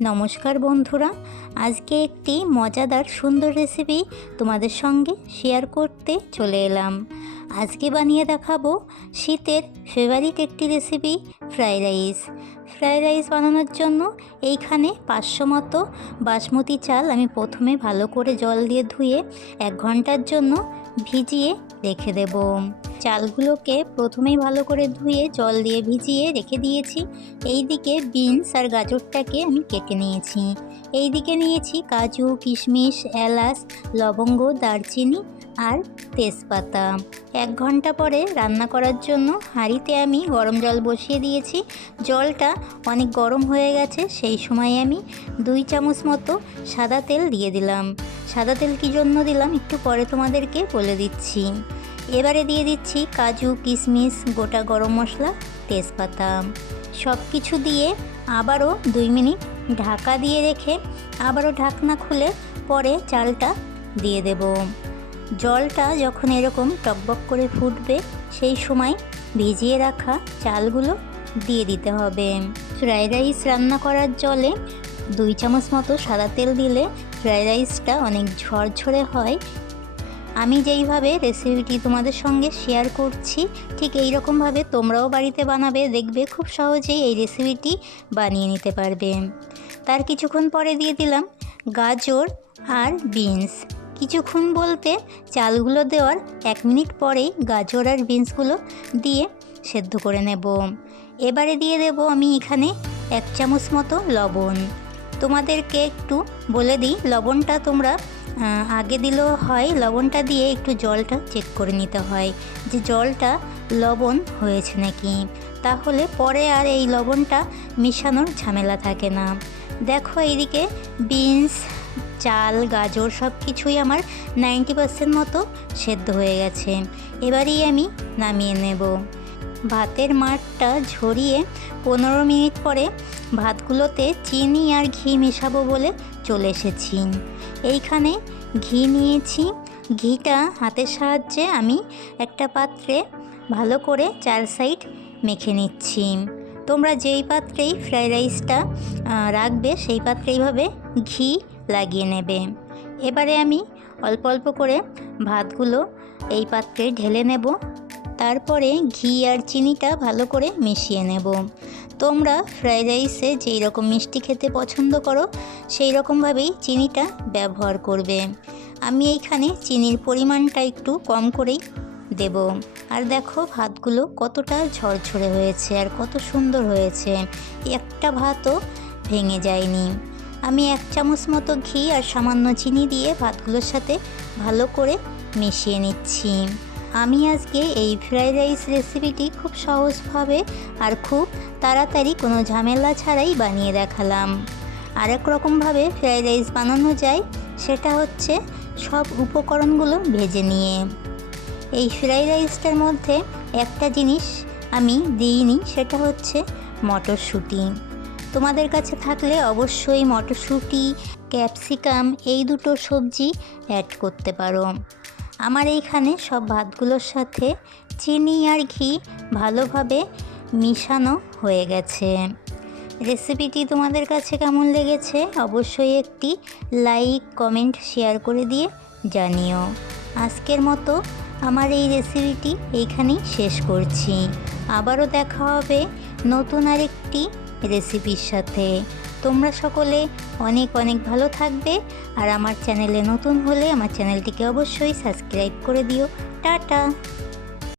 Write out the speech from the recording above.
নমস্কার বন্ধুরা, আজকে একটি মজাদার সুন্দর রেসিপি তোমাদের সঙ্গে শেয়ার করতে চলে এলাম। আজকে বানিয়ে দেখাবো শীতের ফেভারিট একটি recipe, fried rice. Fried rice বানানোর জন্য এইখানে 500 মতো বাসমতি চাল আমি প্রথমে ভালো করে জল দিয়ে ধুয়ে 1 ঘন্টার জন্য ভিজিয়ে রেখে দেব। চালগুলোকে প্রথমেই ভালো করে ধুয়ে জল দিয়ে ভিজিয়ে রেখে দিয়েছি। এই দিকে বিনস আর গাজরটাকে আমি কেটে নিয়েছি। এই দিকে নিয়েছি কাজু, কিশমিশ, এলাচ, লবঙ্গ, দারচিনি আর তেজপাতা। 1 ঘন্টা পরে রান্না করার জন্য হাঁড়িতে আমি গরম জল বসিয়ে দিয়েছি। জলটা অনেক গরম হয়ে গেছে। সেই সময় আমি 2 চামচ মতো সাদা তেল দিয়ে দিলাম। সাদা তেল কী জন্য দিলাম একটু পরে তোমাদেরকে বলে দিচ্ছি। এবারে দিয়ে দিচ্ছি কাজু, কিশমিশ, গোটা গরম মশলা, তেজপাতা। সব কিছু দিয়ে আবারও 2 মিনিট ঢাকা দিয়ে রেখে আবারও ঢাকনা খুলে পরে চালটা দিয়ে দেব। জলটা যখন এরকম টকবক করে ফুটবে সেই সময় ভিজিয়ে রাখা চালগুলো দিয়ে দিতে হবে। ফ্রাইড রাইস রান্না করার জলে 2 চামচ মতো সাদা তেল দিলে ফ্রাইড রাইসটা অনেক ঝরঝরে হয়। আমি যেইভাবে রেসিপিটি তোমাদের সঙ্গে শেয়ার করছি ঠিক এই রকমভাবে তোমরাও বাড়িতে বানাবে, দেখবে খুব সহজেই এই রেসিপিটি বানিয়ে নিতে পারবে। তার কিছুক্ষণ পরে দিয়ে দিলাম গাজর আর বিনস। কিছুক্ষণ বলতে চালগুলো দেওয়ার 1 মিনিট পরেই গাজর আর বিনসগুলো দিয়ে সেদ্ধ করে নেব। এবারে দিয়ে দেব আমি এখানে 1 চামচ মতো লবণ। তোমাদেরকে একটু বলে দিই, লবণটা তোমরা আগে দিলেও হয়। লবণটা দিয়ে একটু জলটা চেক করে নিতে হয় যে জলটা লবণ হয়েছে নাকি, তাহলে পরে আর এই লবণটা মিশানোর ঝামেলা থাকে না। দেখো এইদিকে বিনস, চাল, গাজর সব কিছুই আমার 90% মতো সেদ্ধ হয়ে গেছে। এবারেই আমি নামিয়ে নেব। ভাতের মাড়টা ঝরিয়ে 15 মিনিট পরে ভাতগুলোতে চিনি আর ঘি মেশাবো বলে চলে এসেছি। এইখানে ঘি নিয়েছি। ঘিটা হাতের সাহায্যে আমি একটা পাত্রে ভালো করে 4 সাইড মেখে নিচ্ছি। তোমরা যেই পাত্রেই ফ্রাইড রাইসটা রাখবে সেই পাত্রে এইভাবে ঘি লাগিয়ে নেবে। এবারে আমি অল্প অল্প করে ভাতগুলো এই পাত্রে ঢেলে নেব। তারপরে ঘি আর চিনিটা ভালো করে মিশিয়ে নেব। তোমরা ফ্রাইড রাইসে যেই রকম মিষ্টি খেতে পছন্দ করো সেই রকমভাবেই চিনিটা ব্যবহার করবে। আমি এইখানে চিনির পরিমাণটা একটু কম করেই দেব। আর দেখো ভাতগুলো কতটা ঝরঝরে হয়েছে আর কত সুন্দর হয়েছে, একটা ভাতও ভেঙে যায়নি। আমি 1 চামচ মতো ঘি আর সামান্য চিনি দিয়ে ভাতগুলোর সাথে ভালো করে মিশিয়ে নিচ্ছি। আমি আজকে এই ফ্রাইড রাইস রেসিপিটি খুব সহজভাবে আর খুব তাড়াতাড়ি কোনো ঝামেলা ছাড়াই বানিয়ে দেখালাম। আরেক রকমভাবে ফ্রাইড রাইস বানানো যায়, সেটা হচ্ছে সব উপকরণগুলো ভেজে নিয়ে। এই ফ্রাইড রাইসটার মধ্যে একটা জিনিস আমি দিইনি, সেটা হচ্ছে মটরশুঁটি। তোমাদের কাছে থাকলে অবশ্যই মটরশুঁটি, ক্যাপসিকাম এই দুটো সবজি অ্যাড করতে পারো। আমার এইখানে সব ভাতগুলোর সাথে চিনি আর ঘি ভালোভাবে মিশানো হয়ে গেছে। রেসিপিটি তোমাদের কাছে কেমন লেগেছে অবশ্যই একটি লাইক, কমেন্ট, শেয়ার করে দিয়ে জানিও। আজকের মতো আমার এই রেসিপিটি এইখানেই শেষ করছি। আবারও দেখা হবে নতুন আরেকটি রেসিপির সাথে। তোমরা সকলে অনেক অনেক ভালো থাকবে। আর আমার চ্যানেলে নতুন হলে আমার চ্যানেলটিকে অবশ্যই সাবস্ক্রাইব করে দিও। টাটা।